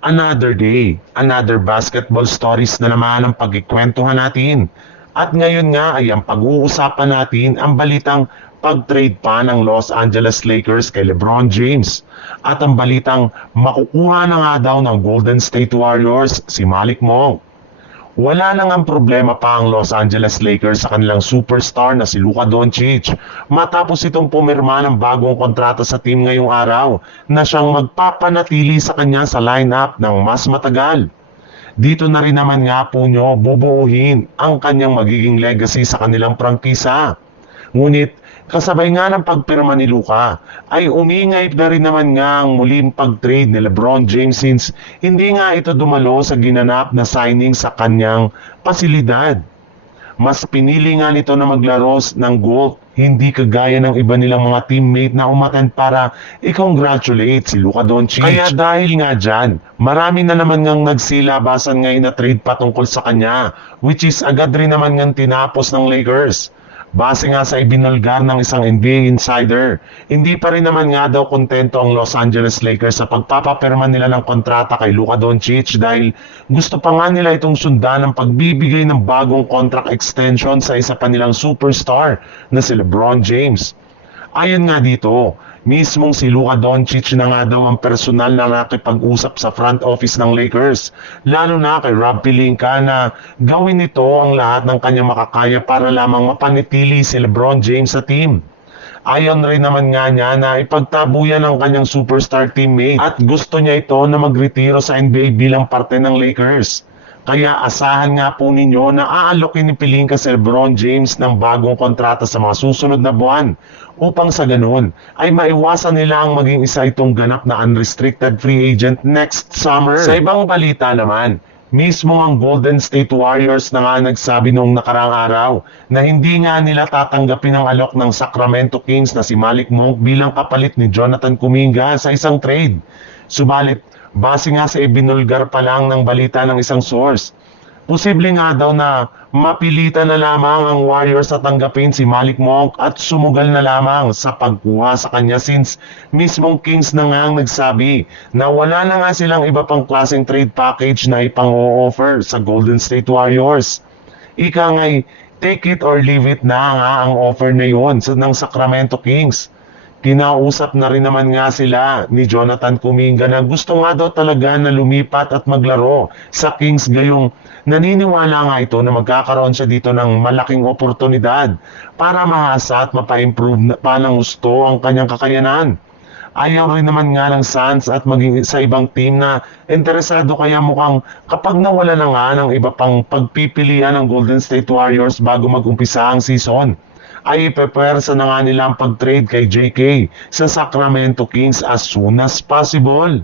Another day, another basketball stories na naman ang pagkikwentuhan natin. At ngayon nga ay ang pag-uusapan natin ang balitang pag-trade pa ng Los Angeles Lakers kay LeBron James. At ang balitang makukuha na nga daw ng Golden State Warriors si Malik Monk. Wala nang ang problema pa ang Los Angeles Lakers sa kanilang superstar na si Luka Doncic matapos itong pumirma ng bagong kontrata sa team ngayong araw na siyang magpapanatili sa kanya sa lineup ng mas matagal. Dito na rin naman nga po nyo bubuuhin ang kanyang magiging legacy sa kanilang prangkisa. Ngunit kasabay nga ng pagpirma ni Luka ay umingay na rin naman nga ang muling pag-trade ni LeBron James since hindi nga ito dumalo sa ginanap na signing sa kanyang pasilidad. Mas pinili nga nito na maglaro ng golf, hindi kagaya ng iba nilang mga teammate na umattend para i-congratulate si Luka Doncic. Kaya dahil nga dyan, marami na naman ngang nagsilabasan ngayon na trade patungkol sa kanya, which is agad rin naman ngang tinapos ng Lakers. Base nga sa ibinulgar ng isang NBA insider, hindi pa rin naman nga daw kontento ang Los Angeles Lakers sa pagpapapirma nila ng kontrata kay Luka Doncic dahil gusto pa nga nila itong sundan ng pagbibigay ng bagong contract extension sa isa pa nilang superstar na si LeBron James. Ayon nga dito, mismong si Luka Doncic na nga daw ang personal na nakipag-usap sa front office ng Lakers, lalo na kay Rob Pelinka na gawin nito ang lahat ng kanyang makakaya para lamang mapanitili si LeBron James sa team. Ayon rin naman nga niya na ipagtabuyan ang kanyang superstar teammate at gusto niya ito na magretiro sa NBA bilang parte ng Lakers. Kaya asahan nga po ninyo na aalokin ni Pelinka si LeBron James ng bagong kontrata sa mga susunod na buwan upang sa ganun ay maiwasan nila ang maging isa itong ganap na unrestricted free agent next summer. Sa ibang balita naman, mismo ang Golden State Warriors na nga nagsabi noong nakarang araw na hindi nga nila tatanggapin ang alok ng Sacramento Kings na si Malik Monk bilang kapalit ni Jonathan Kuminga sa isang trade. Subalit, base nga sa ibinulgar pa lang ng balita ng isang source, posible nga daw na mapilitan na lamang ang Warriors na tanggapin si Malik Monk at sumugal na lamang sa pagkuha sa kanya since mismong Kings na nga ang nagsabi na wala na nga silang iba pang klaseng trade package na ipang-o-offer sa Golden State Warriors. Ika nga'y take it or leave it na nga ang offer na yun ng Sacramento Kings. Kinausap na rin naman nga sila ni Jonathan Kuminga na gusto nga daw talaga na lumipat at maglaro sa Kings gayong naniniwala nga ito na magkakaroon siya dito ng malaking oportunidad para mahasa at mapa-improve pa ng gusto ang kanyang kakayanan. Ayaw rin naman nga ng Suns at maging sa ibang team na interesado kaya mukhang kapag nawala na nga ng iba pang pagpipilian ng Golden State Warriors bago mag-umpisa ang season, ay ipepersa na nga nila ang pag-trade kay JK sa Sacramento Kings as soon as possible.